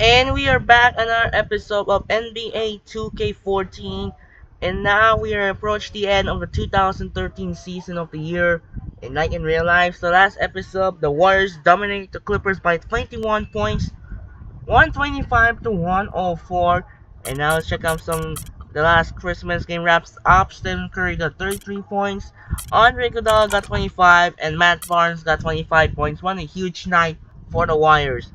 And we are back on our episode of NBA 2K14. And now we are approached the end of the 2013 season of the year. And like in real life, the last episode, the Warriors dominated the Clippers by 21 points, 125 to 104. And now let's check out the last Christmas game wraps up. Stephen Curry got 33 points, Andre Iguodala got 25, and Matt Barnes got 25 points. One a huge night for the Warriors.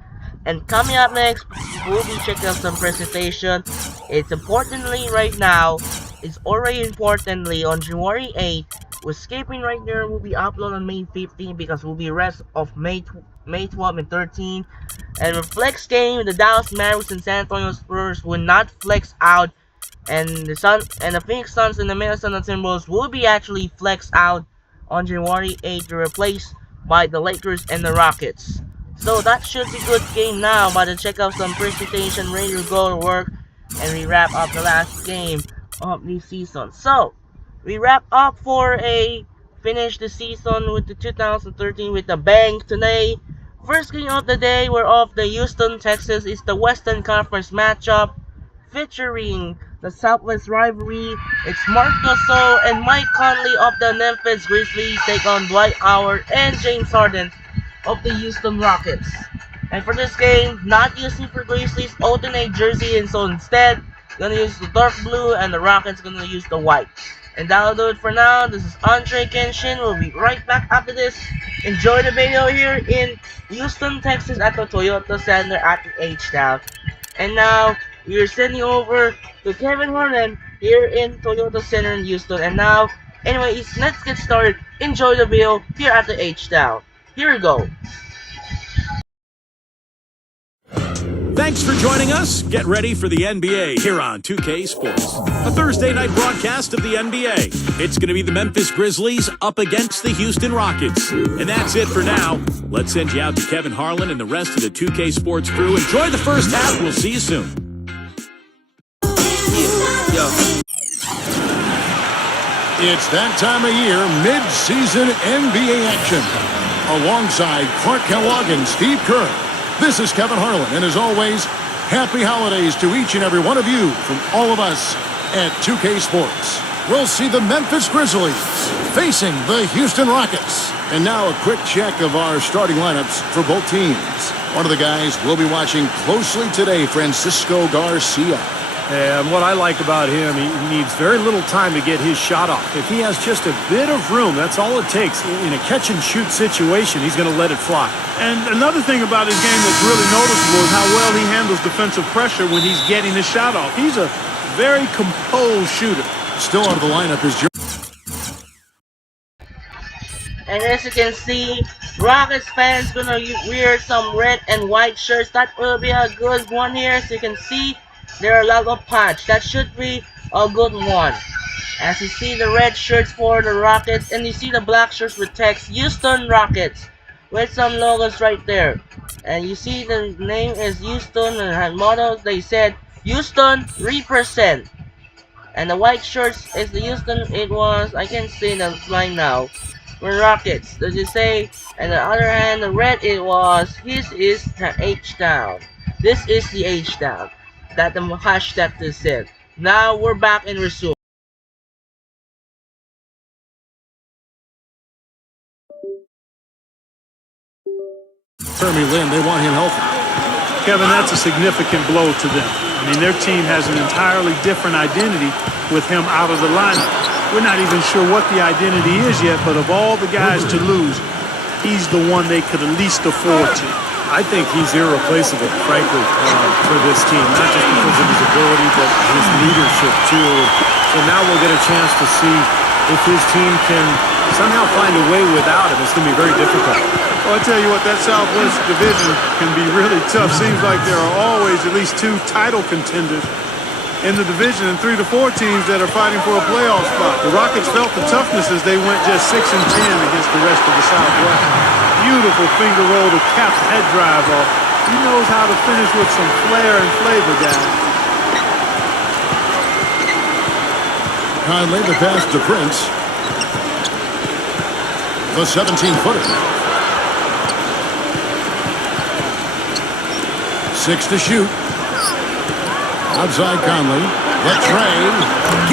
And coming up next, we'll be checking out some presentation. It's importantly right now. It's already importantly on January 8th. We're skipping right there. Will be uploaded on May 15 because we'll be rest of May 12 and 13. And the flex game, the Dallas Mavericks and San Antonio Spurs will not flex out, and the Phoenix Suns and the Minnesota Timberwolves will be actually flexed out on January 8th to replace by the Lakers and the Rockets. So that should be good game now. But to check out some presentation, ready to go to work, and we wrap up the last game of the season. So we wrap up for a finish the season with the 2013 with a bang today. First game of the day, we're off the Houston, Texas. It's the Western Conference matchup featuring the Southwest rivalry. It's Marc Gasol and Mike Conley of the Memphis Grizzlies take on Dwight Howard and James Harden of the Houston Rockets. And for this game, not using for Grizzlies alternate jersey, and so instead, gonna use the dark blue and the Rockets gonna use the white. And that'll do it for now. This is Andre Kenshin. We'll be right back after this. Enjoy the video here in Houston, Texas at the Toyota Center at the H-Town. And now, we are sending over to Kevin Harlan here in Toyota Center in Houston. And now, anyways, let's get started. Enjoy the video here at the H-Town. Here we go. Thanks for joining us. Get ready for the NBA here on 2K Sports. A Thursday night broadcast of the NBA. It's going to be the Memphis Grizzlies up against the Houston Rockets. And that's it for now. Let's send you out to Kevin Harlan and the rest of the 2K Sports crew. Enjoy the first half. We'll see you soon. Yo. It's that time of year, mid-season NBA action. Alongside Clark Kellogg and Steve Kerr, this is Kevin Harlan, and as always, happy holidays to each and every one of you from all of us at 2K Sports. We'll see the Memphis Grizzlies facing the Houston Rockets. And now a quick check of our starting lineups for both teams. One of the guys we'll be watching closely today, Francisco Garcia. And what I like about him, he needs very little time to get his shot off. If he has just a bit of room, that's all it takes. In a catch-and-shoot situation, he's going to let it fly. And another thing about his game that's really noticeable is how well he handles defensive pressure when he's getting his shot off. He's a very composed shooter. Still out of the lineup is And as you can see, Rockets fans gonna wear some red and white shirts. That will be a good one here. As you can see, there are a lot of patch. That should be a good one. As you see the red shirts for the Rockets, and you see the black shirts with text Houston Rockets with some logos right there. And you see the name is Houston, and motto they said Houston represent. And the white shirts is the Houston. It was, I can see the line now. For Rockets, does it say? And the other hand, the red it was. This is the H-Town. This is the H-Town that the hashtag is said. Now we're back and resume. Jeremy Lin. They want him healthy. Kevin, that's a significant blow to them. I mean, their team has an entirely different identity with him out of the lineup. We're not even sure what the identity is yet, but of all the guys to lose, he's the one they could at least afford to. I think he's irreplaceable, frankly, for this team. Not just because of his ability, but his leadership, too. So now we'll get a chance to see if his team can somehow find a way without him. It's going to be very difficult. Well, I tell you what, that Southwest division can be really tough. Seems like there are always at least two title contenders in the division and 3 to 4 teams that are fighting for a playoff spot. The Rockets felt the toughness as they went just 6 and 10 against the rest of the Southwest. Beautiful finger roll to cap the head drive off. He knows how to finish with some flair and flavor, guys. Conley, the pass to Prince. The 17-footer. 6 to shoot. Outside Conley. The tray.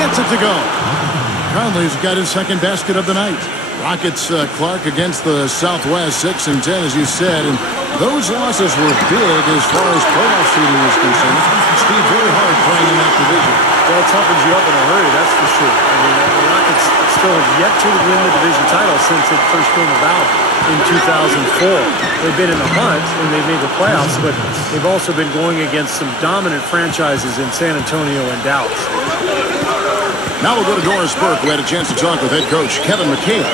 Gets it to go. Conley's got his second basket of the night. Rockets Clark against the Southwest 6 and 10, as you said. And those losses were big as far as playoff seeding is concerned. Steve, very hard playing in that division. Well, it toughens you up in a hurry, that's for sure. I mean, the Rockets still have yet to win the division title since it first came about in 2004. They've been in the hunt and they've made the playoffs, but they've also been going against some dominant franchises in San Antonio and Dallas. Now we'll go to Doris Burke, who had a chance to talk with head coach Kevin McHale.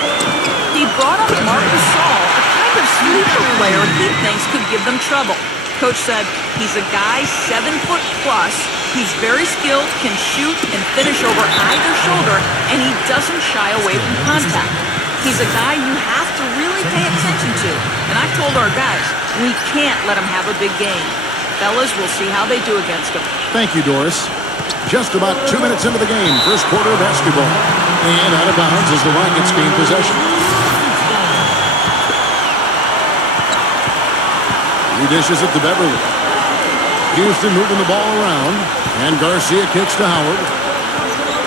He brought up Marc Gasol, a kind of sleeper player he thinks could give them trouble. Coach said he's a guy 7 foot plus. He's very skilled, can shoot and finish over either shoulder, and he doesn't shy away from contact. He's a guy you have to really pay attention to. And I told our guys, we can't let him have a big game. Fellas, we'll see how they do against him. Thank you, Doris. Just about 2 minutes into the game, first quarter of basketball. And out of bounds as the Rockets gain possession. He dishes it to Beverly. Houston moving the ball around. And Garcia kicks to Howard.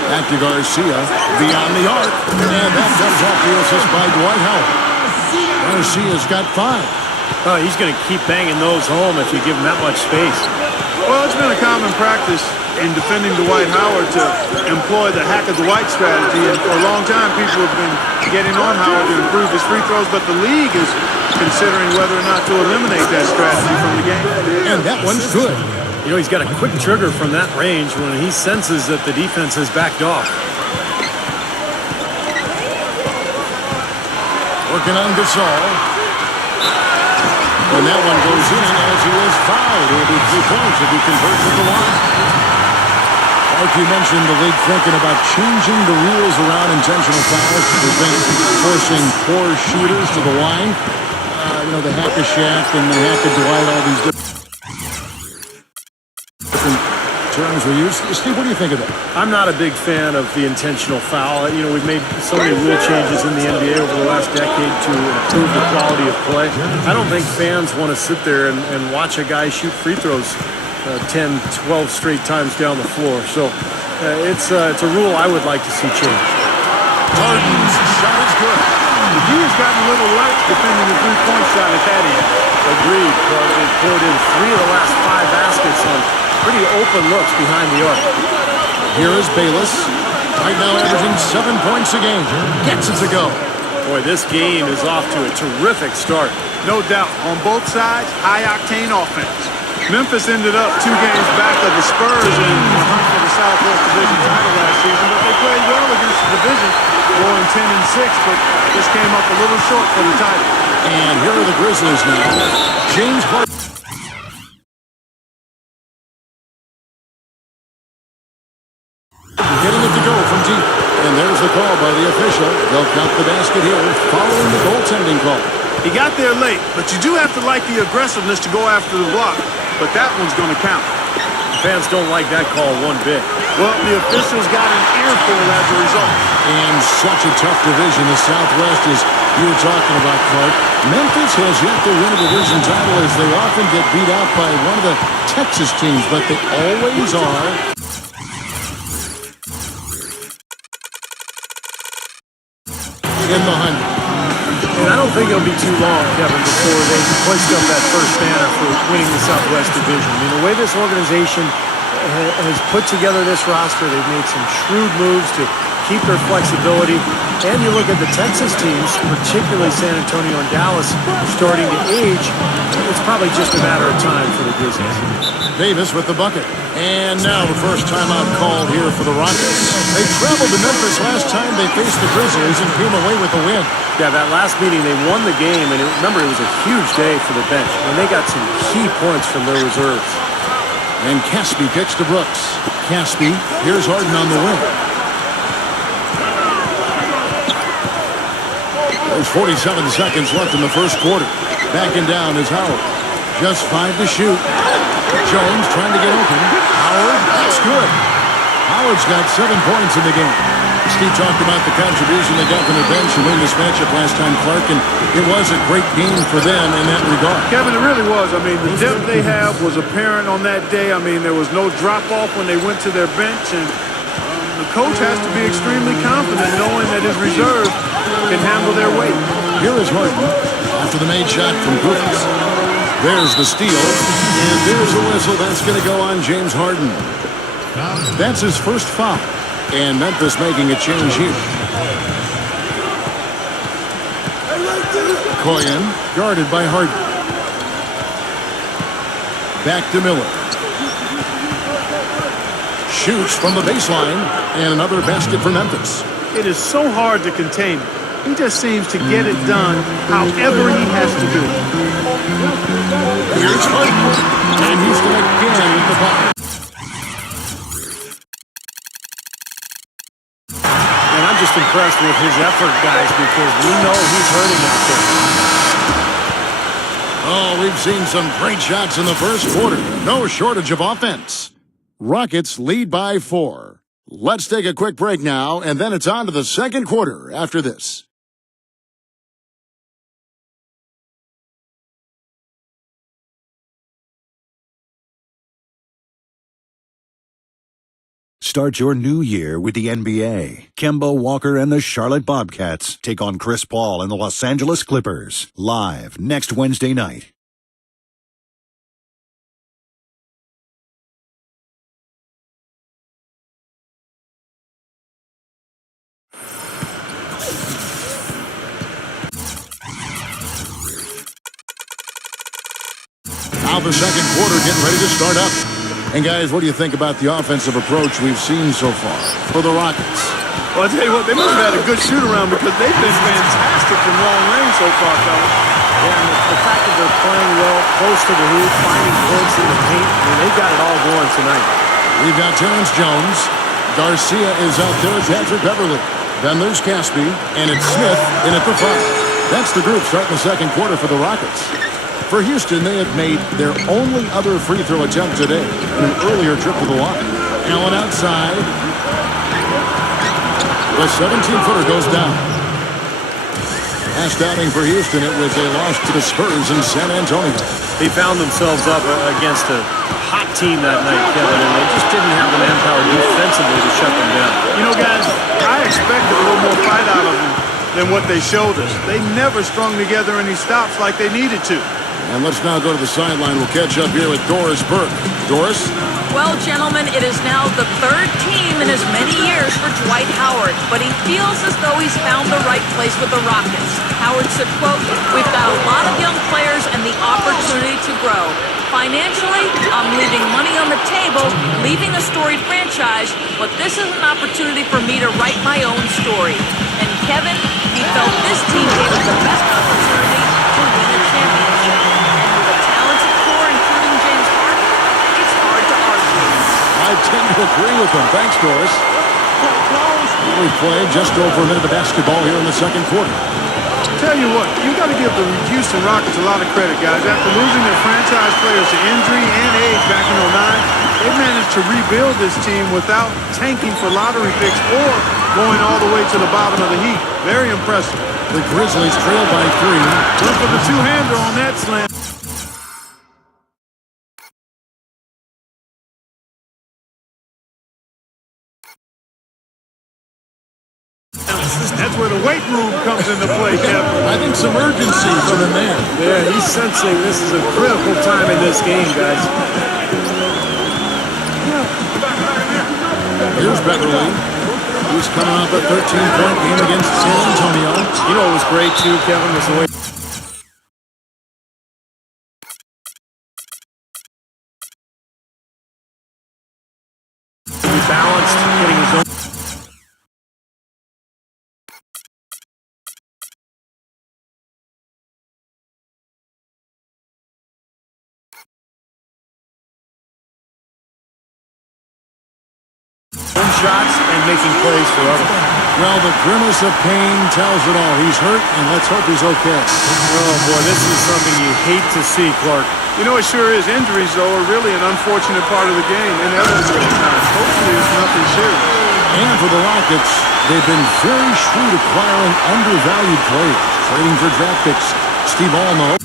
Back to Garcia. Beyond the arc. And that jumps off the assist by Dwight Howard. Garcia's got 5. Oh, he's going to keep banging those home if you give him that much space. Well, it's been a common practice in defending Dwight Howard to employ the hack of Dwight strategy. And for a long time, people have been getting on Howard to improve his free throws, but the league is considering whether or not to eliminate that strategy from the game. And that one's good. You know, he's got a quick trigger from that range when he senses that the defense has backed off. Working on Gasol. And that one goes in as he is fouled. It'll be 3 points if he converts at the line. Like you mentioned, the league thinking about changing the rules around intentional fouls to prevent forcing poor shooters to the line. You know, the hack of Shaq and the hack of Dwight, all these different terms were used. Steve, what do you think of that? I'm not a big fan of the intentional foul. You know, we've made so many rule changes in the NBA over the last decade to improve the quality of play. I don't think fans want to sit there and watch a guy shoot free throws 10, 12 straight times down the floor. So it's a rule I would like to see changed. Harden's shot is good. He has gotten a little lax defending the three-point shot at that end. Agreed. They've poured in 3 of the last 5 baskets on pretty open looks behind the arc. Here is Bayless. Right now averaging 7 points a game. Gets it to go. Boy, this game is off to a terrific start. No doubt. On both sides, high-octane offense. Memphis ended up 2 games back of the Spurs in the hunt for the Southwest Division title last season, but they played well against the division, going 10-6, but just came up a little short for the title. And here are the Grizzlies now. James Harden. Getting it to go from deep. And there's the call by the official. They'll count the basket here following the goaltending call. He got there late, but you do have to like the aggressiveness to go after the block, but that one's going to count. Fans don't like that call one bit. Well, the officials got an earful as a result. And such a tough division. The Southwest, as you were talking about, Clark. Memphis has yet to win a division title as they often get beat out by one of the Texas teams, but they always are. In the hunt. And I don't think it'll be too long, Kevin, before they hoist up that first banner for winning the Southwest Division. I mean, the way this organization has put together this roster, they've made some shrewd moves to keep their flexibility. And you look at the Texas teams, particularly San Antonio and Dallas, starting to age. It's probably just a matter of time for the Grizzlies. Davis with the bucket. And now the first timeout called here for the Rockets. They traveled to Memphis last time they faced the Grizzlies and came away with a win. Yeah, that last meeting, they won the game, and remember, it was a huge day for the bench, and they got some key points from their reserves. And Caspi kicks to Brooks. Caspi, here's Harden on the wing. There's 47 seconds left in the first quarter. Backing down is Howard. Just 5 to shoot. Jones trying to get open. Howard, that's good. Howard's got 7 points in the game. Steve talked about the contribution they got from the bench to win this matchup last time, Clark, and it was a great game for them in that regard. Kevin, it really was. I mean, the depth they have was apparent on that day. I mean, there was no drop-off when they went to their bench, and the coach has to be extremely confident knowing that his reserve can handle their weight. Here is Harden after the made shot from Griffiths. There's the steal, and there's the whistle. That's going to go on James Harden. That's his first foul, and Memphis making a change here. Koyen guarded by Harden. Back to Miller. Shoots from the baseline, and another basket for Memphis. It is so hard to contain him. He just seems to get it done however he has to do it. Here's Harden, and Houston again with the ball. And I'm just impressed with his effort, guys, because we know he's hurting out there. Oh, we've seen some great shots in the first quarter. No shortage of offense. Rockets lead by 4. Let's take a quick break now, and then it's on to the second quarter after this. Start your new year with the NBA. Kemba Walker and the Charlotte Bobcats take on Chris Paul and the Los Angeles Clippers. Live next Wednesday night. Now the second quarter getting ready to start up. And guys, what do you think about the offensive approach we've seen so far for the Rockets? Well, I tell you what, they must have had a good shoot-around because they've been fantastic from long range so far, fellas. Yeah, and the fact that they're playing well, close to the hoop, finding points in the paint, I mean, they've got it all going tonight. We've got Terrence Jones. Garcia is out there. Patrick Beverly. Then there's Caspi, and it's Smith in at the 5. That's the group starting the second quarter for the Rockets. For Houston, they have made their only other free throw attempt today in an earlier trip to the line. Allen outside. The 17-footer goes down. Last outing for Houston, it was a loss to the Spurs in San Antonio. They found themselves up against a hot team that night, Kevin, and they just didn't have the manpower defensively to shut them down. You know, guys, I expected a little more fight out of them than what they showed us. They never strung together any stops like they needed to. And let's now go to the sideline. We'll catch up here with Doris Burke. Doris? Well, gentlemen, it is now the third team in as many years for Dwight Howard, but he feels as though he's found the right place with the Rockets. Howard said, quote, "We've got a lot of young players and the opportunity to grow. Financially, I'm leaving money on the table, leaving a storied franchise, but this is an opportunity for me to write my own story." And Kevin, he felt this team gave him the best opportunity to win a championship. And with a talented core, including James Harden, it's hard to argue. I tend to agree with them. Thanks, Doris. We played just over a minute of basketball here in the second quarter. Tell you what, you got to give the Houston Rockets a lot of credit, guys. After losing their franchise players to injury and age back in '09, they managed to rebuild this team without tanking for lottery picks or going all the way to the bottom of the heap. Very impressive. The Grizzlies trail by 3. Went for the two-hander on that slam. That's where the weight room comes into play, Kevin. I think some urgency from the man. Yeah, he's sensing this is a critical time in this game, guys. Here's Beverly. He's coming off a 13-point game against San Antonio. You know what was great, too, Kevin, was the way he balanced, getting his own. Shots and making plays for others. Well, the grimace of pain tells it all. He's hurt, and let's hope he's okay. Oh, boy, this is something you hate to see, Clark. You know, it sure is. Injuries, though, are really an unfortunate part of the game. Inevitable at times. Hopefully, it's nothing serious. And for the Rockets, they've been very shrewd acquiring undervalued players, trading for draft picks. Steve Ballmer.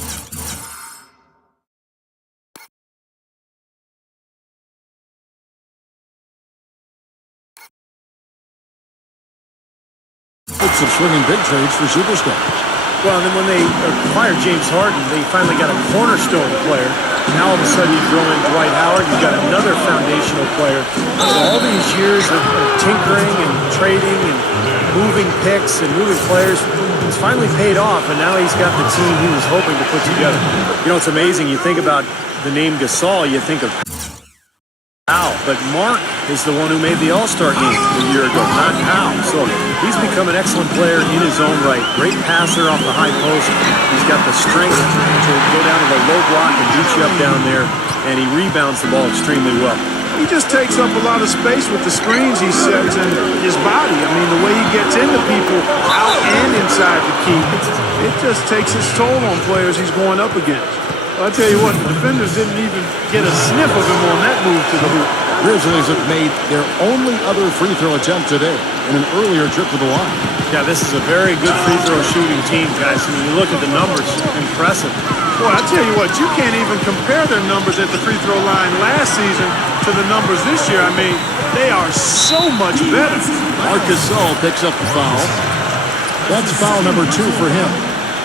Of swinging big trades for superstars. Well, and then when they acquired James Harden, they finally got a cornerstone player. Now all of a sudden you throw in Dwight Howard, you've got another foundational player. So all these years of tinkering and trading and moving picks and moving players, it's finally paid off, and now he's got the team he was hoping to put together. You know, it's amazing. You think about the name Gasol, you think of Powell, but Mark is the one who made the All-Star game a year ago, not Powell. So he's become an excellent player in his own right. Great passer off the high post. He's got the strength to go down to the low block and beat you up down there, and he rebounds the ball extremely well. He just takes up a lot of space with the screens he sets and his body. I mean, the way he gets into people out and inside the key, it just takes its toll on players he's going up against. Well, I tell you what, the defenders didn't even get a sniff of him on that move to the hoop. Grizzlies have made their only other free throw attempt today in an earlier trip to the line. Yeah, this is a very good free throw shooting team, guys. I mean, you look at the numbers, impressive. Boy, I tell you what, you can't even compare their numbers at the free throw line last season to the numbers this year. I mean, they are so much better. Marc Gasol picks up the foul. That's foul number 2 for him.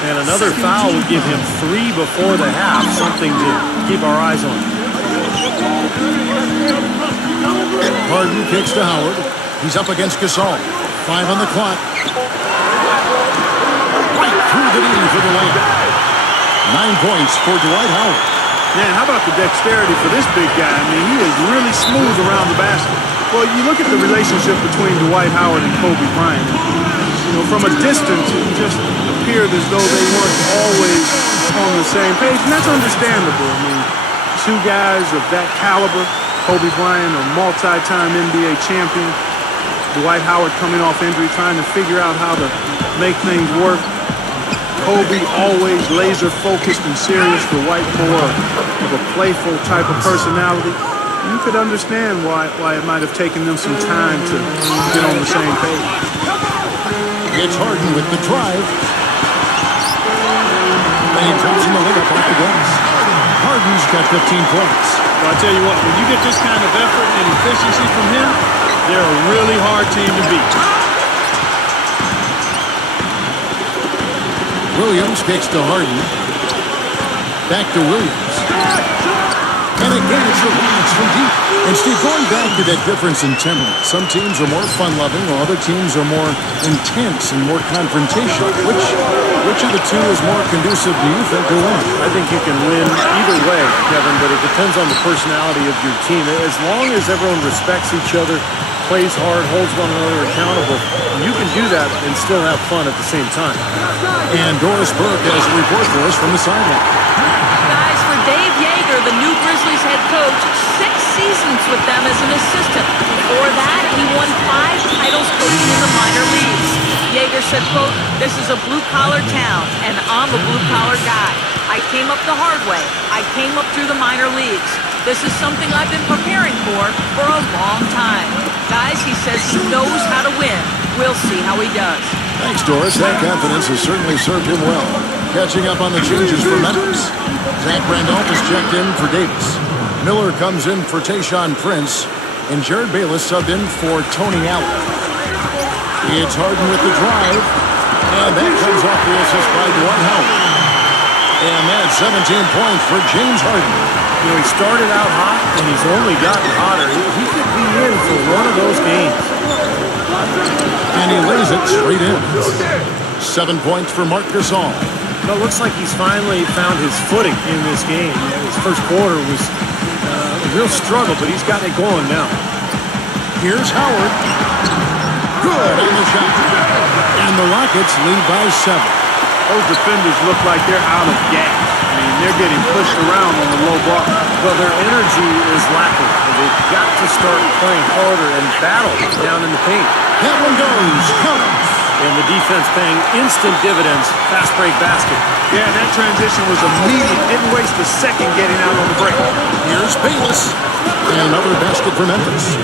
And another foul would give him 3 before the half, something to keep our eyes on. Harden kicks to Howard. He's up against Gasol. 5 on the clock. Right through the knee for the layup. 9 points for Dwight Howard. Man, how about the dexterity for this big guy? I mean, he is really smooth around the basket. Well, you look at the relationship between Dwight Howard and Kobe Bryant. You know, from a distance, it just appeared as though they weren't always on the same page, and that's understandable. I mean, two guys of that caliber, Kobe Bryant, a multi-time NBA champion, Dwight Howard coming off injury, trying to figure out how to make things work. Kobe always laser-focused and serious. Dwight more of a playful type of personality. You could understand why it might have taken them some time to get on the same page. It's Harden with the drive. And he drops in the layup off the glass. Harden's got 15 points. Well, I tell you what, when you get this kind of effort and efficiency from him, they're a really hard team to beat. Williams kicks to Harden. Back to Williams. And again, it's a reach from deep. And Steve, going back to that difference in temperament, some teams are more fun-loving, while other teams are more intense and more confrontational. Which of the two is more conducive, do you think, to win? I think you can win either way, Kevin, but it depends on the personality of your team. As long as everyone respects each other, plays hard, holds one another accountable, you can do that and still have fun at the same time. And Doris Burke has a report for us from the sideline. Guys, for Dave Yeager, the new Grizzlies head coach, 6 seasons with them as an assistant. Before that, he won 5 titles coaching in the minor leagues. Yeager said, quote, "This is a blue-collar town, and I'm a blue-collar guy. I came up the hard way. I came up through the minor leagues. This is something I've been preparing for a long time. Guys," he says, "he knows how to win. We'll see how he does." Thanks, Doris. That confidence has certainly served him well. Catching up on the changes for Memphis. Zach Randolph is checked in for Davis. Miller comes in for Tayshaun Prince. And Jared Bayless subbed in for Tony Allen. It's Harden with the drive. And that comes off the assist by Dwight Howard. And that's 17 points for James Harden. You know, he started out hot, and he's only gotten hotter. He could be in for one of those games. And he lays it straight in. 7 points for Marc Gasol. Well, it looks like he's finally found his footing in this game. His first quarter was a real struggle, but he's got it going now. Here's Howard. Good on the shot. And the Rockets lead by 7. Those defenders look like they're out of gas. I mean, they're getting pushed around on the low block. Well, their energy is lacking. They've got to start playing harder and battle down in the paint. That one goes. Count it. And the defense paying instant dividends. Fast break basket. Yeah, and that transition was immediate. Didn't waste a second getting out on the break. Here's Bayless. And another basket for Memphis.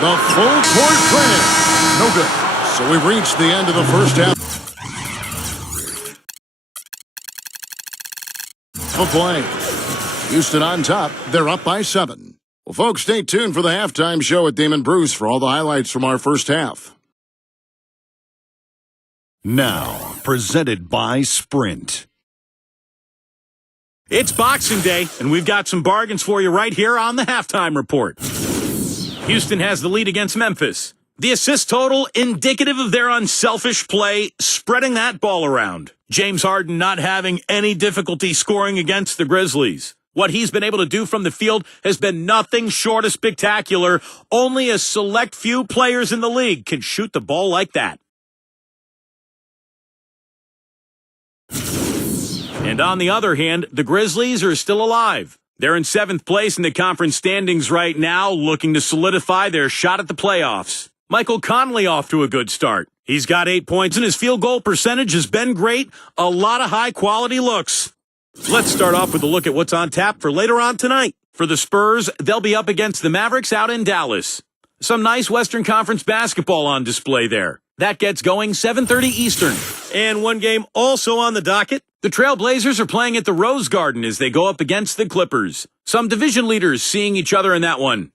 The full court press. No good. So we've reached the end of the first half of play. Houston on top. They're up by 7. Well, folks, stay tuned for the halftime show at Damon Bruce for all the highlights from our first half. Now, presented by Sprint. It's Boxing Day, and we've got some bargains for you right here on the Halftime Report. Houston has the lead against Memphis. The assist total indicative of their unselfish play, spreading that ball around. James Harden not having any difficulty scoring against the Grizzlies. What he's been able to do from the field has been nothing short of spectacular. Only a select few players in the league can shoot the ball like that. And on the other hand, the Grizzlies are still alive. They're in 7th place in the conference standings right now, looking to solidify their shot at the playoffs. Michael Conley off to a good start. He's got 8 points, and his field goal percentage has been great. A lot of high-quality looks. Let's start off with a look at what's on tap for later on tonight. For the Spurs, they'll be up against the Mavericks out in Dallas. Some nice Western Conference basketball on display there. That gets going 7:30 Eastern. And one game also on the docket. The Trailblazers are playing at the Rose Garden as they go up against the Clippers. Some division leaders seeing each other in that one.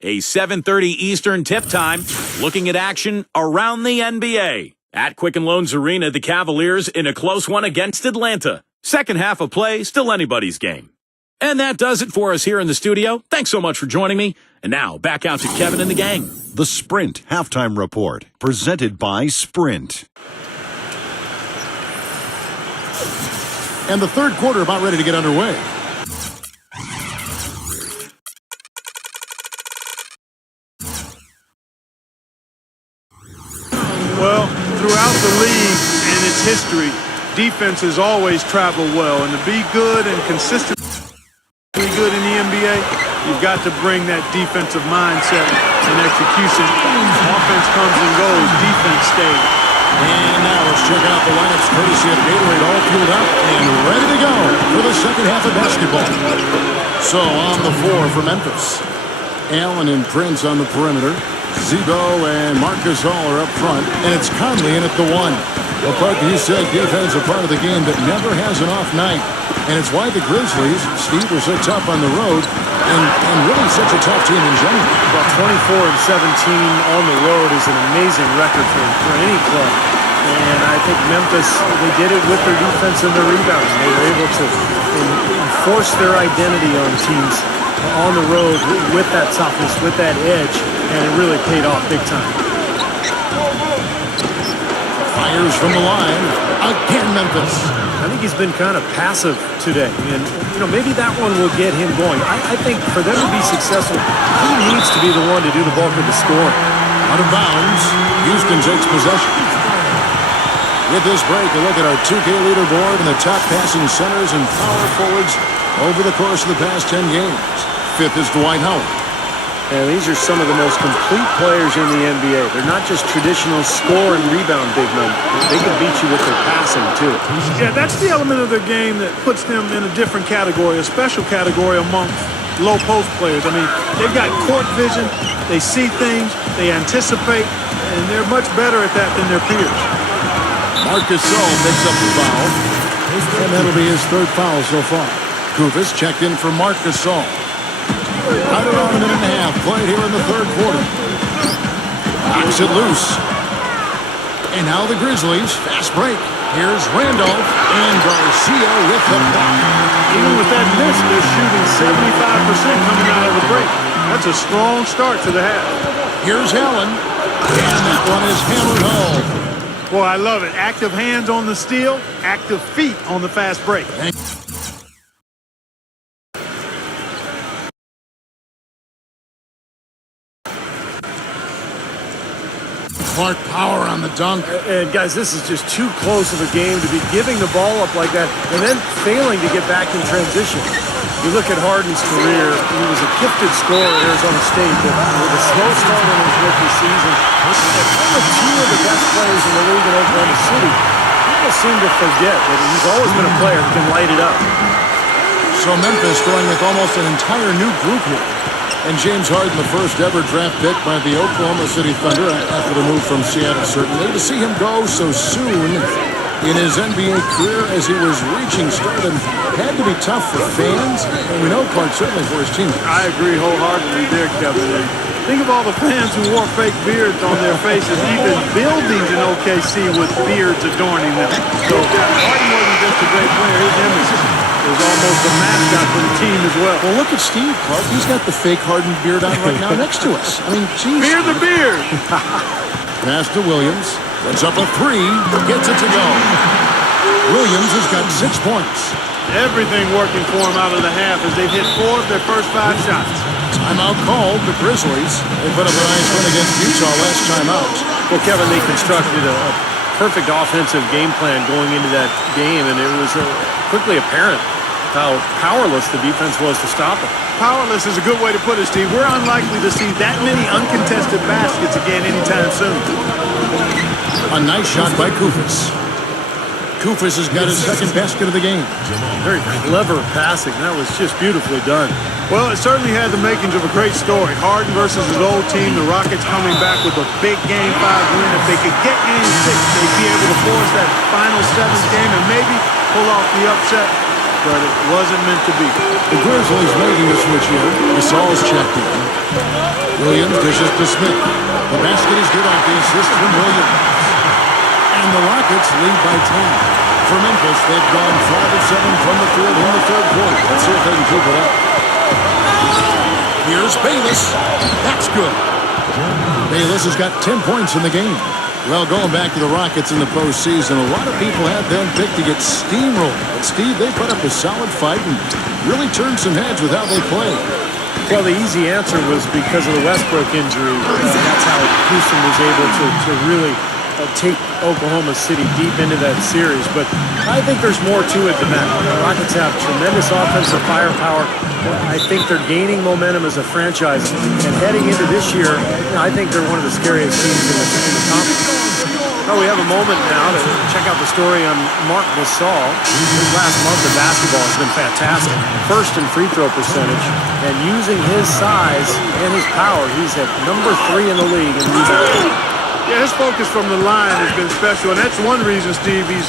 A 7:30 Eastern tip time, looking at action around the NBA. At Quicken Loans Arena, the Cavaliers in a close one against Atlanta. Second half of play, still anybody's game. And that does it for us here in the studio. Thanks so much for joining me. And now, back out to Kevin and the gang. The Sprint Halftime Report, presented by Sprint. And the third quarter about ready to get underway. Well, throughout the league and its history, defenses always travel well. And to be good and consistently good in the NBA, you've got to bring that defensive mindset and execution. Offense comes and goes, defense stays. And now let's check out the lineups courtesy of Gatorade, all fueled up and ready to go for the second half of basketball. So on the floor for Memphis, Allen and Prince on the perimeter. Zebo and Marcus Hall are up front, and it's Conley in at the 1. Well, Parker, you said defense is a part of the game that never has an off night. And it's why the Grizzlies, Steve, were so tough on the road and really such a tough team in general. About 24-17 on the road is an amazing record for any club. And I think Memphis, they did it with their defense and their rebounding. They were able to enforce their identity on teams on the road with that toughness, with that edge, and it really paid off big time. Fires from the line. Again, Memphis. I think he's been kind of passive today, and maybe that one will get him going. I think for them to be successful, he needs to be the one to do the bulk of the scoring. Out of bounds, Houston takes possession. With this break, a look at our 2K leaderboard and the top passing centers and power forwards over the course of the past 10 games. 5th is Dwight Howard. And these are some of the most complete players in the NBA. They're not just traditional score and rebound big men. They can beat you with their passing, too. Yeah, that's the element of their game that puts them in a different category, a special category amongst low post players. I mean, they've got court vision, they see things, they anticipate, and they're much better at that than their peers. Marcus Gasol picks up the foul, and that'll be his 3rd foul so far. Kufis checked in for Marcus Gasol. Right around a minute and a half played here in the 3rd quarter. Knocks it loose. And now the Grizzlies, fast break. Here's Randolph and Garcia with the block. Even with that miss, they're shooting 75% coming out of the break. That's a strong start to the half. Here's Allen. And that one is hammered home. Boy, I love it. Active hands on the steal, active feet on the fast break. Clark power on the dunk. And guys, this is just too close of a game to be giving the ball up like that and then failing to get back in transition. You look at Harden's career, he was a gifted scorer at Arizona State, but with a slow start in his rookie season, one of 2 of the best players in the league in Oklahoma City. People seem to forget that he's always been a player who can light it up. So Memphis going with almost an entire new group here. And James Harden, the first ever draft pick by the Oklahoma City Thunder after the move from Seattle, certainly. To see him go so soon in his NBA career as he was reaching stardom had to be tough for fans, and we know quite certainly for his team. I agree wholeheartedly there, Kevin. And think of all the fans who wore fake beards on their faces, even buildings in OKC with beards adorning them. So Harden wasn't just a great player, his image was almost a mascot for the team as well. Well, look at Steve, Clark. He's got the fake Harden beard on right now next to us. I mean, geez. Beard the beard! Pass to Williams. Puts up a three. Gets it to go. Williams has got 6 points. Everything working for him out of the half as they've hit 4 of their first 5 shots. Timeout called. The Grizzlies. They put up a nice win against Utah last time out. Well, Kevin, they constructed a perfect offensive game plan going into that game, and it was quickly apparent how powerless the defense was to stop it. Powerless is a good way to put it, Steve. We're unlikely to see that many uncontested baskets again anytime soon. A nice shot by Kufis. Kufis has got his second basket of the game. Very clever passing. That was just beautifully done. Well, it certainly had the makings of a great story. Harden versus his old team, the Rockets coming back with a big Game 5 win. If they could get Game 6, they'd be able to force that final 7th game and maybe pull off the upset, but it wasn't meant to be. The Grizzlies making a switch here. Gasol's checked in. Williams dishes to Smith. The basket is good off the assist from Williams. And the Rockets lead by 10. For Memphis, they've gone 5 of 7 from the field in the third quarter. Let's see if they can keep it up. Here's Bayless. That's good. Bayless has got 10 points in the game. Well, going back to the Rockets in the postseason, a lot of people had them picked to get steamrolled. But, Steve, they put up a solid fight and really turned some heads with how they played. Well, the easy answer was because of the Westbrook injury. That's how Houston was able to really take Oklahoma City deep into that series. But I think there's more to it than that. The Rockets have tremendous offensive firepower. I think they're gaining momentum as a franchise. And heading into this year, I think they're one of the scariest teams in the conference. Well, we have a moment now to check out the story on Marc Gasol. His last month of basketball has been fantastic. First in free throw percentage, and using his size and his power, he's at number 3 in the league in rebounding. Yeah, his focus from the line has been special, and that's one reason, Steve, he's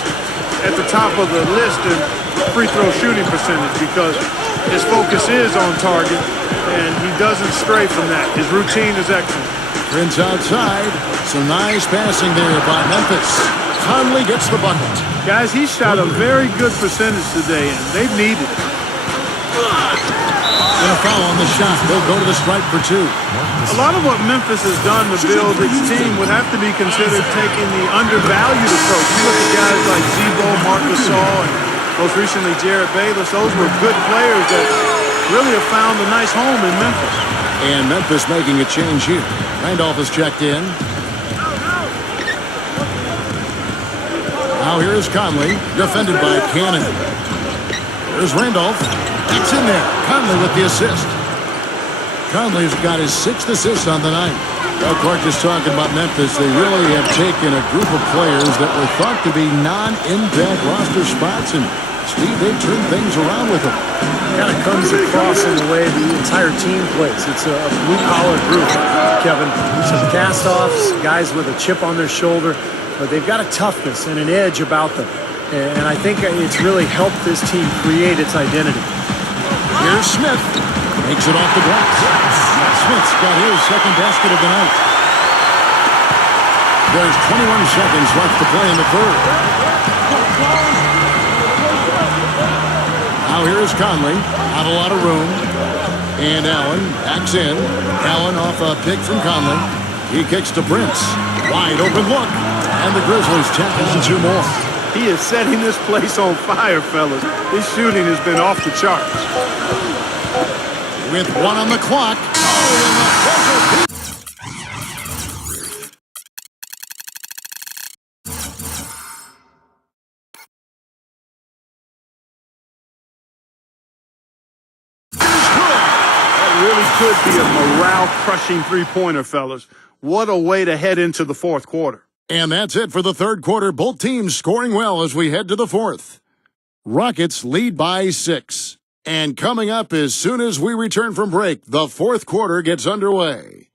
at the top of the list in free throw shooting percentage, because his focus is on target, and he doesn't stray from that. His routine is excellent. Prince outside. Some nice passing there by Memphis. Conley gets the bucket. Guys, he shot a very good percentage today, and they've needed it. And a foul on the shot. They'll go to the stripe for 2. A lot of what Memphis has done to build its team would have to be considered taking the undervalued approach. You look at guys like Zebo, Marc Gasol, and most recently Jared Bayless. Those were good players that really have found a nice home in Memphis. And Memphis making a change here. Randolph is checked in. Now here's Conley, defended by Cannon. There's Randolph. It's in there. Conley with the assist. Conley's got his 6th assist on the night. Well, Clark is talking about Memphis. They really have taken a group of players that were thought to be non-impact roster spots, and Steve, they've turned things around with them. Kind of comes across in the way the entire team plays. It's a blue-collar group, Kevin. Some cast-offs, guys with a chip on their shoulder, but they've got a toughness and an edge about them. And I think it's really helped this team create its identity. Here's Smith. Makes it off the glass. Smith's got his second basket of the night. There's 21 seconds left to play in the third. Now here's Conley. Not a lot of room. And Allen backs in. Allen off a pick from Conley. He kicks to Prince. Wide open look. And the Grizzlies tack on 2 more. He is setting this place on fire, fellas. His shooting has been off the charts. With 1 on the clock. That really could be a morale-crushing three-pointer, fellas. What a way to head into the fourth quarter. And that's it for the third quarter. Both teams scoring well as we head to the fourth. Rockets lead by 6. And coming up as soon as we return from break, the fourth quarter gets underway.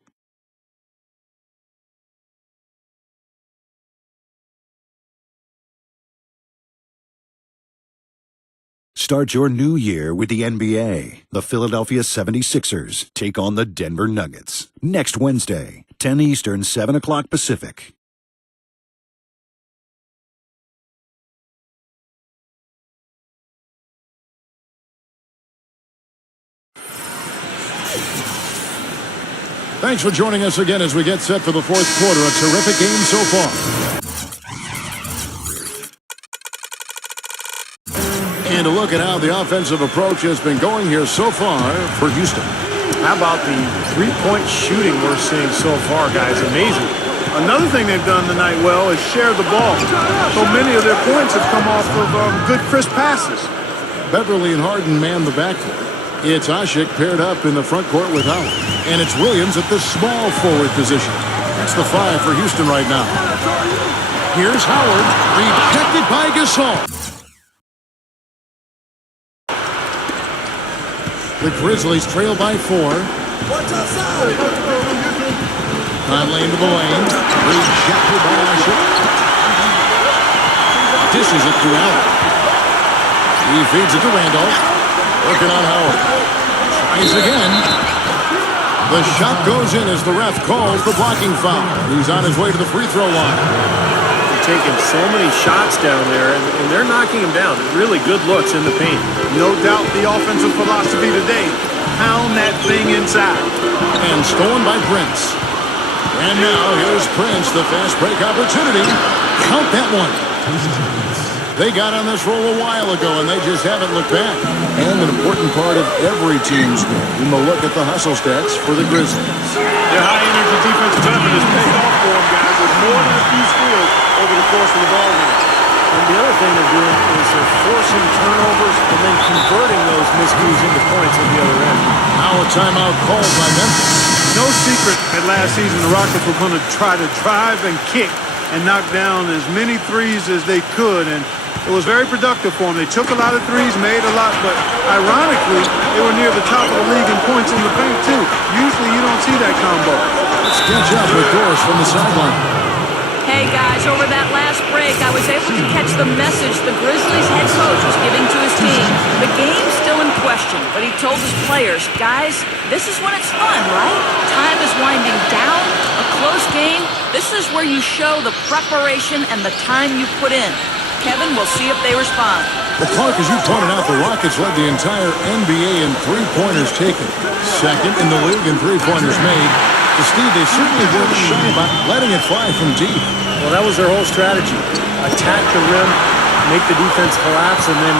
Start your new year with the NBA. The Philadelphia 76ers take on the Denver Nuggets. Next Wednesday, 10 Eastern, 7 o'clock Pacific. Thanks for joining us again as we get set for the fourth quarter. A terrific game so far. And a look at how the offensive approach has been going here so far for Houston. How about the three-point shooting we're seeing so far, guys? Amazing. Another thing they've done tonight well is share the ball. So many of their points have come off of good, crisp passes. Beverly and Harden man the backcourt. It's Ashik paired up in the front court with Howard. And it's Williams at the small forward position. That's the 5 for Houston right now. Here's Howard, rejected by Gasol. The Grizzlies trail by 4. Conley into the lane. Rejected by Ashik. Dishes it to Allen. He feeds it to Randolph. Working on Howard. Tries again. The shot goes in as the ref calls the blocking foul. He's on his way to the free throw line. They're taking so many shots down there, and they're knocking him down. Really good looks in the paint. No doubt the offensive philosophy today. Pound that thing inside. And stolen by Prince. And now here's Prince, the fast break opportunity. Count that one. They got on this roll a while ago, and they just haven't looked back. And an important part of every team's game, we'll look at the hustle stats for the Grizzlies. Their high-energy defensive effort has paid off for them, guys, with more than a few steals over the course of the ball game. And the other thing they're doing is they're forcing turnovers and then converting those miscues into points at the other end. Now a timeout called by Memphis. No secret that last season the Rockets were going to try to drive and kick and knock down as many threes as they could, and it was very productive for them. They took a lot of threes, made a lot, but ironically, they were near the top of the league in points in the paint, too. Usually you don't see that combo. Let's catch up with Doris from the sideline. Hey guys, over that last break, I was able to catch the message the Grizzlies head coach was giving to his team. The game's still in question, but he told his players, guys, this is when it's fun, right? Time is winding down, a close game. This is where you show the preparation and the time you put in. Kevin, we'll see if they respond. Well, Clark, as you pointed out, the Rockets led the entire NBA in three-pointers taken. Second in the league in three-pointers made. To Steve, they certainly weren't shy about letting it fly from deep. Well, that was their whole strategy. Attack the rim, make the defense collapse, and then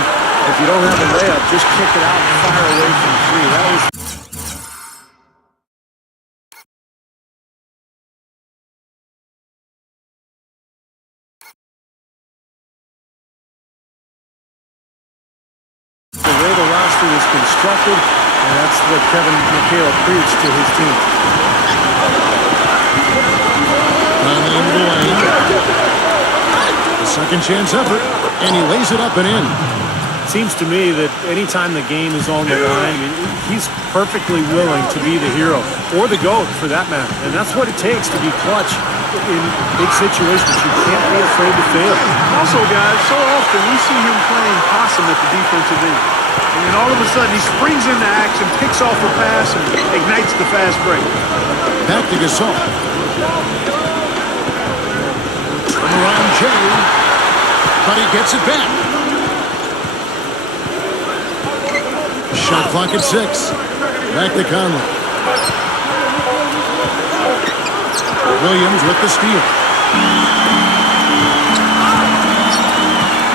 if you don't have a layup, just kick it out and fire away from three. That was the way the roster was constructed, and that's what Kevin McHale preached to his team. Conley into the lane. A second chance effort, and he lays it up and in. It seems to me that anytime the game is on the line, I mean, he's perfectly willing to be the hero, or the GOAT for that matter. And that's what it takes to be clutch in big situations. You can't be afraid to fail. Also, guys, so often we see him playing possum at the defensive end. And then all of a sudden he springs into action, picks off a pass, and ignites the fast break. Back to Gasol. Around Jay, but he gets it back. Shot clock at 6. Back to Conley. Williams with the steal.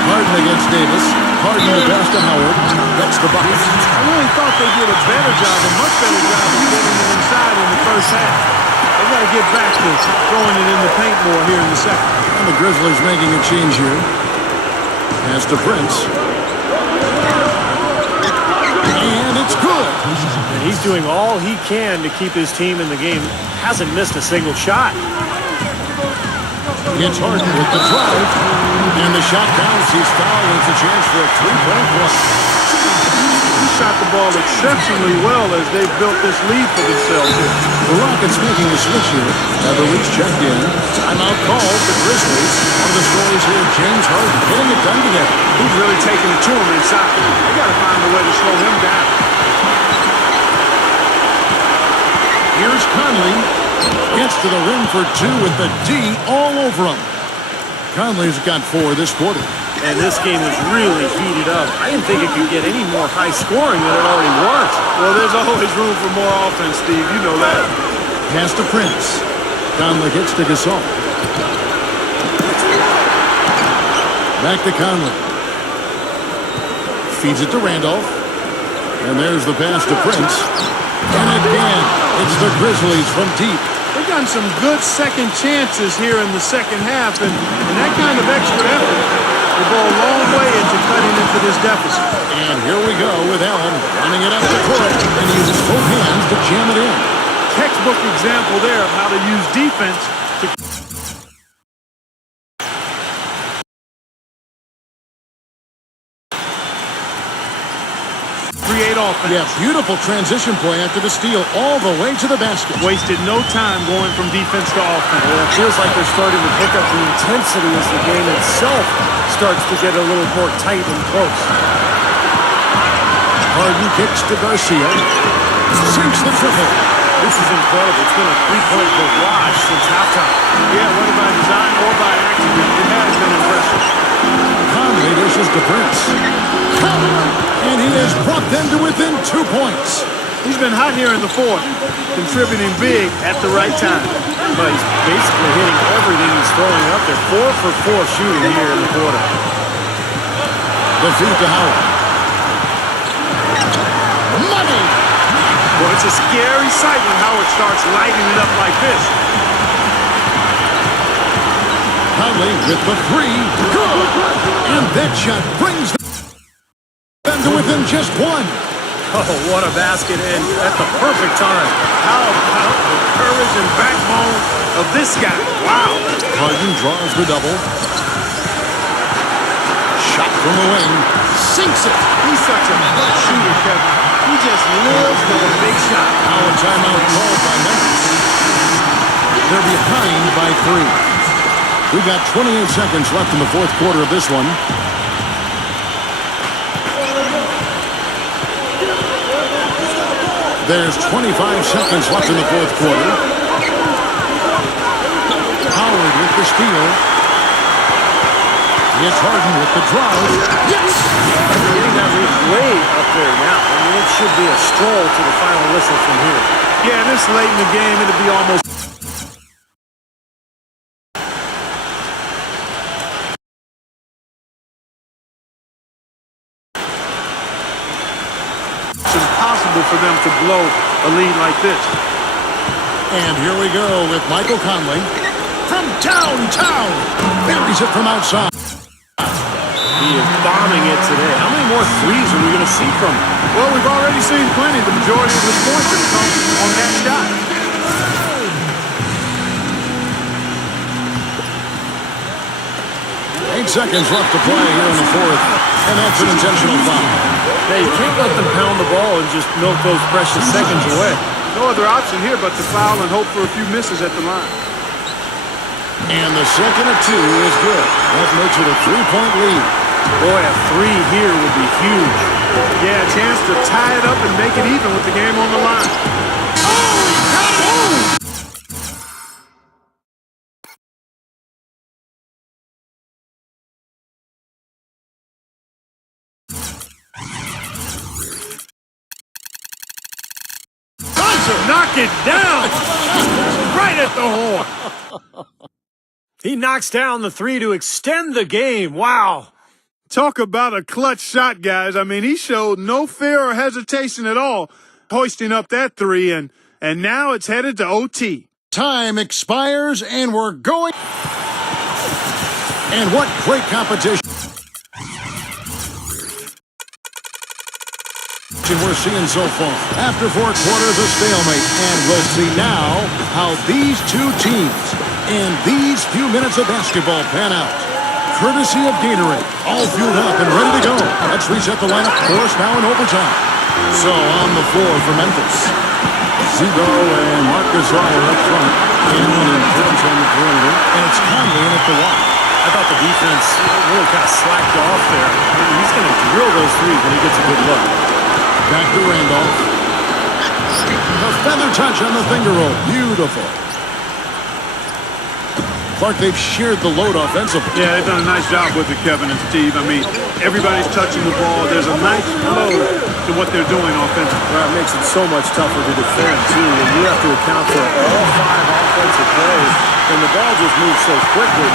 Harden against Davis. Harden the pass to Howard. Gets the bucket. I really thought they did a better job, a much better job of getting it inside in the first half. They got to get back to throwing it in the paint more here in the second. And the Grizzlies making a change here. Pass to Prince. And it's good. And he's doing all he can to keep his team in the game. Hasn't missed a single shot. It's Harden with the drive. And the shot counts. He's fouled. It's a chance for a three-point play. shot the ball exceptionally well as they've built this lead for themselves here. The Rockets making a switch here. Beverly's checked in. Timeout called the Grizzlies. One of the stories here, James Harden getting it done today. He's really taking it to him inside. They got to find a way to slow him down. Here's Conley. Gets to the rim for two with the D all over him. Conley's got 4 this quarter. And this game is really heated up. I didn't think it could get any more high scoring than it already was. Well, there's always room for more offense, Steve. You know that. Pass to Prince. Conley gets to Gasol. Back to Conley. Feeds it to Randolph. And there's the pass to Prince. And again, it's the Grizzlies from deep. They've gotten some good second chances here in the second half, and that kind of extra effort will go a long way into cutting into this deficit. And here we go with Allen running it up the court and uses both hands to jam it in. Textbook example there of how to use defense to create offense. Yeah, beautiful transition play after the steal all the way to the basket. Wasted no time going from defense to offense. Well, it feels like they're starting to pick up the intensity as the game itself starts to get a little more tight and close. Harden kicks to Garcia. Sinks the triple. This is incredible. It's been a three-point barrage since halftime. Yeah, whether by design or by accident, it has been impressive. Conley dishes to Prince. And he has brought them to within 2 points. He's been hot here in the fourth, contributing big at the right time. But he's basically hitting everything he's throwing up there. 4 for 4 shooting here in the quarter. The feed to Howard. Money! Well, it's a scary sight when Howard starts lighting it up like this. Conley with the 3. Good! And that shot brings them to within just 1. Oh, what a basket and at the perfect time. How about the courage and backbone of this guy? Wow. Harden draws the double. Shot from the wing. Sinks it. He's such a good shooter, Kevin. He just lives for the big shot. Now a timeout called by Memphis. They're behind by 3. We've got 28 seconds left in the fourth quarter of this one. There's 25 seconds left in the fourth quarter. Howard with the steal. It's Harden with the drive. Yes! Getting that lead way up there now. I mean, it should be a stroll to the final whistle from here. Yeah, this late in the game, it'll be almost... It's impossible for them to blow a lead like this. And here we go with Michael Conley. From downtown. Buries it from outside. He is bombing it today. How many more threes are we going to see from him? Well, we've already seen plenty. The majority of his points have come on that shot. 8 seconds left to play here in the fourth. And that's an intentional foul. Hey, you can't let them pound the ball and just milk those precious seconds away. No other option here but to foul and hope for a few misses at the line. And the second of 2 is good. That makes it a 3-point lead. Boy, a 3 here would be huge. Yeah, a chance to tie it up and make it even with the game on the line. Knock it down! Right at the horn! He knocks down the 3 to extend the game. Wow. Talk about a clutch shot, guys. I mean, he showed no fear or hesitation at all, hoisting up that 3, and now it's headed to OT. Time expires, and we're going. And what great competition we're seeing so far. After 4 quarters, a stalemate, and we'll see now how these two teams in these few minutes of basketball pan out. Courtesy of Gatorade, all fueled up and ready to go. Let's reset the lineup. Course now in overtime. So on the floor for Memphis, Zigo and Marcus Ryer up front. Allen and Prince on the perimeter. And it's Conley in at the wall. I thought the defense really kind of slacked off there. He's going to drill those threes when he gets a good look. Back to Randolph. The feather touch on the finger roll. Beautiful. Clark, they've shared the load offensively. Yeah, they've done a nice job with it, Kevin and Steve. I mean, everybody's touching the ball. There's a nice flow to what they're doing offensively. Well, it makes it so much tougher to defend, too. When you have to account for all 5 offensive plays, and the ball just moves so quickly,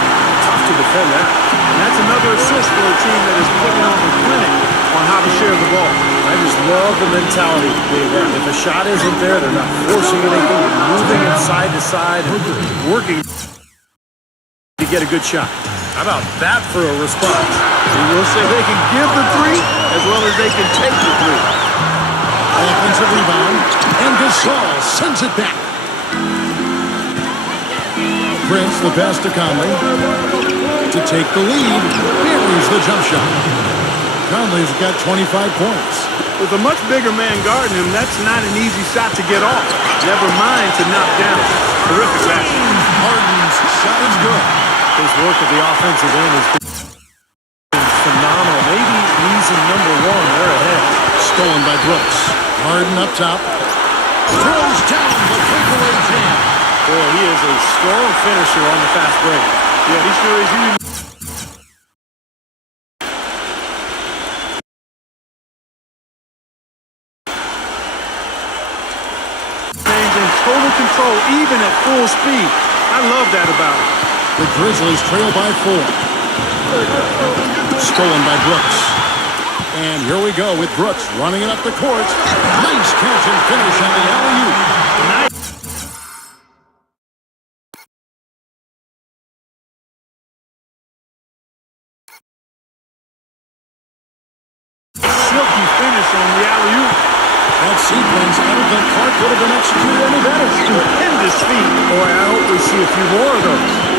tough to defend that. And that's another assist for a team that is putting on the clinic on how to share the ball. I just love the mentality they have. If a shot isn't there, they're not forcing anything. They're moving it side to side and working to get a good shot. How about that for a response? We will say they can give the three as well as they can take the three. Offensive rebound, and Gasol sends it back. Prince, the pass to Conley. To take the lead, buries the jump shot. Conley's got 25 points. With a much bigger man guarding him, that's not an easy shot to get off. Never mind to knock down. Terrific basket. Harden's shot is good. His work at the offensive end has been phenomenal. Maybe reason number 1, they're ahead. Stolen by Brooks. Harden up top. Throws down the breakaway jam. Boy, he is a strong finisher on the fast break. Yeah, he sure is. In total control, even at full speed. I love that about him. The Grizzlies trail by 4. Stolen by Brooks. And here we go with Brooks running it up the court. Nice catch and finish on the alley-oop. Nice. Silky finish on the alley-oop. That sequence, I don't think Clark would have been executed any better. Stupendous feet. Boy, I hope we see a few more of those.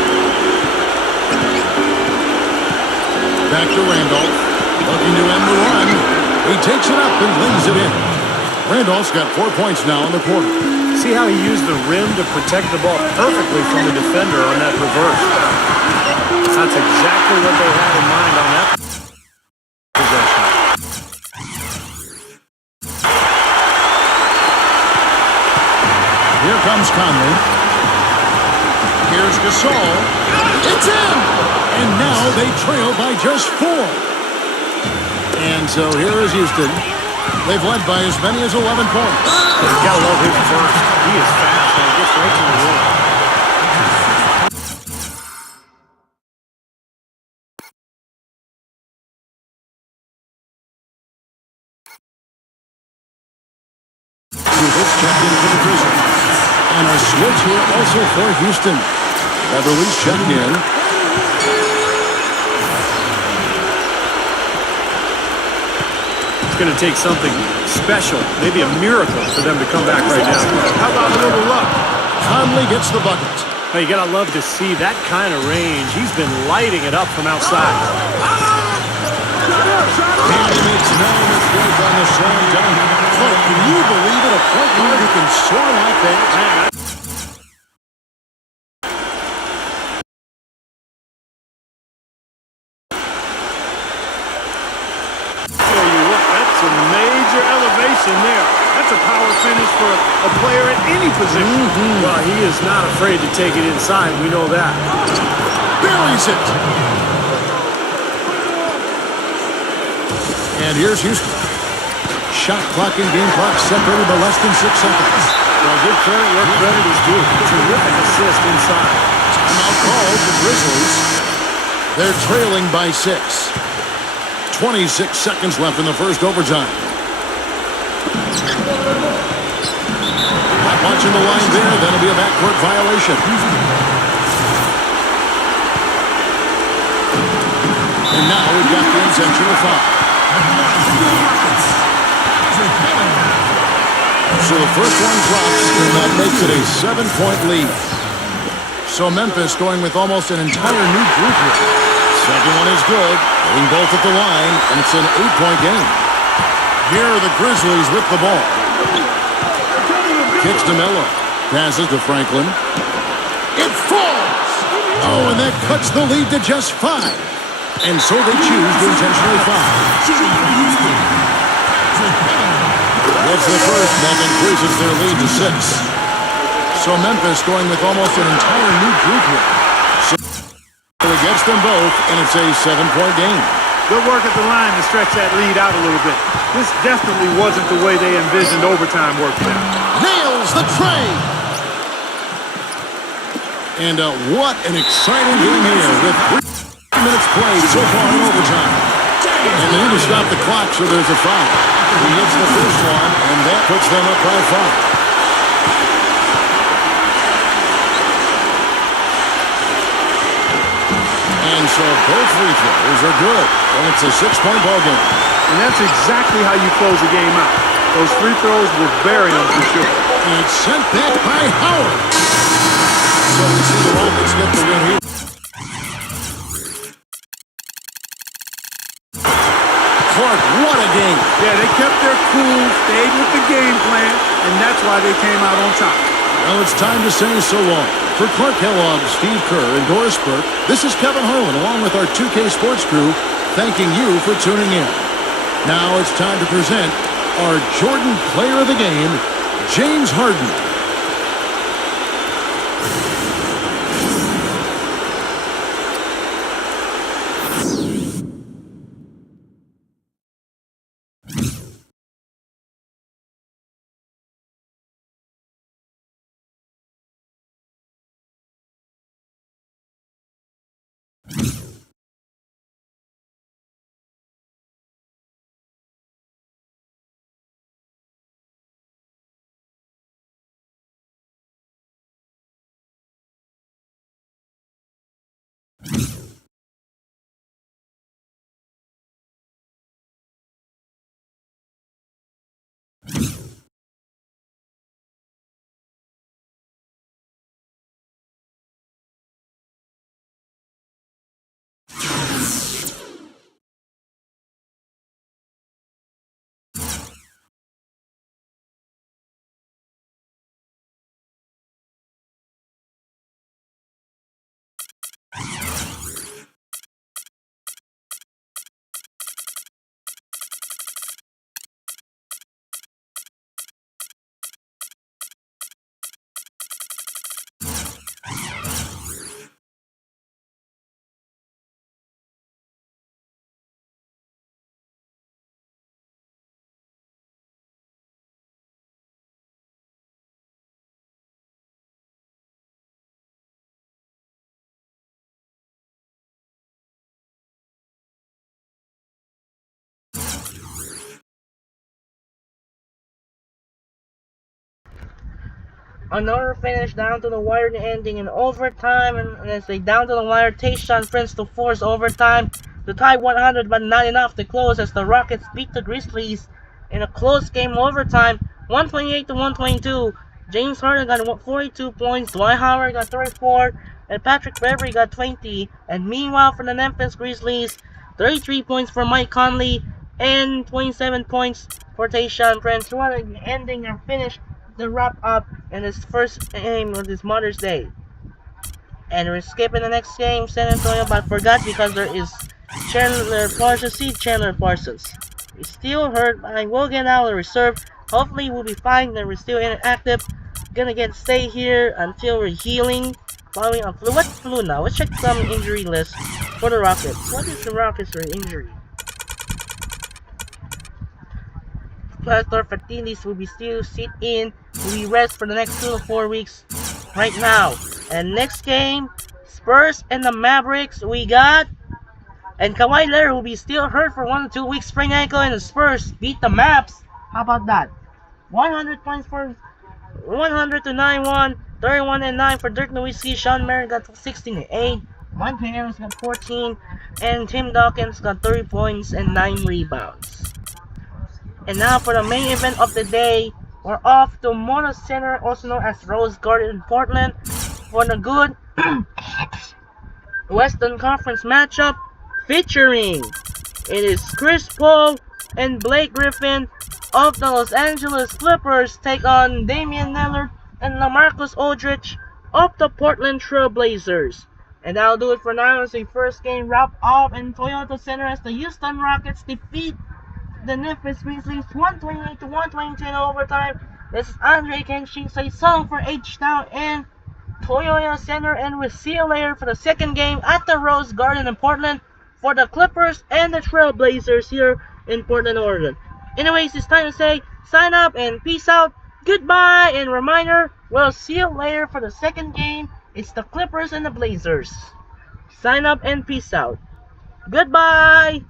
Back to Randolph. Looking to end the run. He takes it up and lays it in. Randolph's got 4 points now in the quarter. See how he used the rim to protect the ball perfectly from the defender on that reverse. That's exactly what they had in mind on that possession. Here comes Conley. Here's Gasol. It's in! And now they trail by just 4. And so here is Houston. They've led by as many as 11 points. You gotta love his burst. He is fast and he gets right to the rim. This checked in for the Grizzlies. And a switch here also for Houston. Beverly's checked in. It's going to take something special, maybe a miracle for them to come back right now. How about a little luck? Conley gets the bucket. Hey, you got to love to see that kind of range. He's been lighting it up from outside. And he makes no mistake on the slam dunk. Clark, can you believe it? A point guard who can soar like that. Man, That's a major elevation there. That's a power finish for a player at any position. well, he is not afraid to take it inside. We know that. Buries it. And here's Houston. Shot clock and game clock separated by less than 6 seconds. Well, give credit where credit is due. Terrific assist inside. Timeout called the Grizzlies. They're trailing by 6. 26 seconds left in the first overtime. Not watching the line there. That'll be a backcourt violation. And now we've got the intentional foul. So the first one drops, and that makes it a 7-point lead. So Memphis going with almost an entire new group here. Second one is good. Hitting both at the line, and it's an 8-point game. Here are the Grizzlies with the ball. Kicks to Melo. Passes to Franklin. It falls! Oh, and that cuts the lead to just 5. And so they choose to intentionally foul. Gets the first, that increases their lead to 6. So Memphis going with almost an entire new group here. So it gets them both, and it's a 7-point game. Good work at the line to stretch that lead out a little bit. This definitely wasn't the way they envisioned overtime working out. Nails the tray! And what an exciting game here with 3 minutes played so far in overtime. And they need to stop the clock, so there's a foul. He hits the first one, and that puts them up by 5. And so both free throws are good. And it's a 6-point ball game. And that's exactly how you close a game out. Those free throws will bury them for sure. And it's sent back by Howard. So we see the Rockets get the win here. Clark, what a game. Yeah, they kept their cool, stayed with the game plan, and that's why they came out on top. Well, it's time to say so long. For Clark Kellogg, Steve Kerr, and Doris Burke, this is Kevin Harlan along with our 2K Sports crew thanking you for tuning in. Now it's time to present our Jordan Player of the Game, James Harden. Another finish down to the wire ending in overtime, and as they down to the wire, Tayshaun Prince to force overtime to tie 100, but not enough to close as the Rockets beat the Grizzlies in a close game overtime, 128 to 122. James Harden got 42 points, Dwight Howard got 34, and Patrick Beverley got 20. And meanwhile for the Memphis Grizzlies, 33 points for Mike Conley and 27 points for Tayshaun Prince. What an ending or finish to wrap up in his first game of this Mother's Day. And we're skipping the next game, San Antonio, but forgot because there is Chandler Parsons. See Chandler Parsons. He's still hurt, but I will get out of the reserve. Hopefully we'll be fine. That we're still inactive. Gonna stay here until we're healing. Following on flu. What's flu now? Let's check some injury list for the Rockets. What is the Rockets for injury? Pastor Fatinis will be still sit in. Will be rest for the next 2 to 4 weeks right now. And next game, Spurs and the Mavericks we got. And Kawhi Leonard will be still hurt for 1 to 2 weeks, sprained ankle, and the Spurs beat the Mavs. How about that? 100 points for 100 to 9-1, 31 and 9 for Dirk Nowitzki. Sean Merritt got 16 and 8. Mike Harris got 14, and Tim Dawkins got 30 points and 9 rebounds. And now for the main event of the day, we're off to Moda Center, also known as Rose Garden in Portland, for the good Western Conference matchup featuring it is Chris Paul and Blake Griffin of the Los Angeles Clippers take on Damian Lillard and LaMarcus Aldridge of the Portland Trail Blazers. And that'll do it for now as the first game wrap up in Toyota Center as the Houston Rockets defeat the Memphis Grizzlies 128 to 122 in overtime. This is Andre Kenshin say song for H-Town in Toyota Center, and we'll see you later for the second game at the Rose Garden in Portland for the Clippers and the Trailblazers here in Portland, Oregon. Anyways, it's time to say sign up and peace out. Goodbye, and reminder, we'll see you later for the second game. It's the Clippers and the Blazers. Sign up and peace out. Goodbye.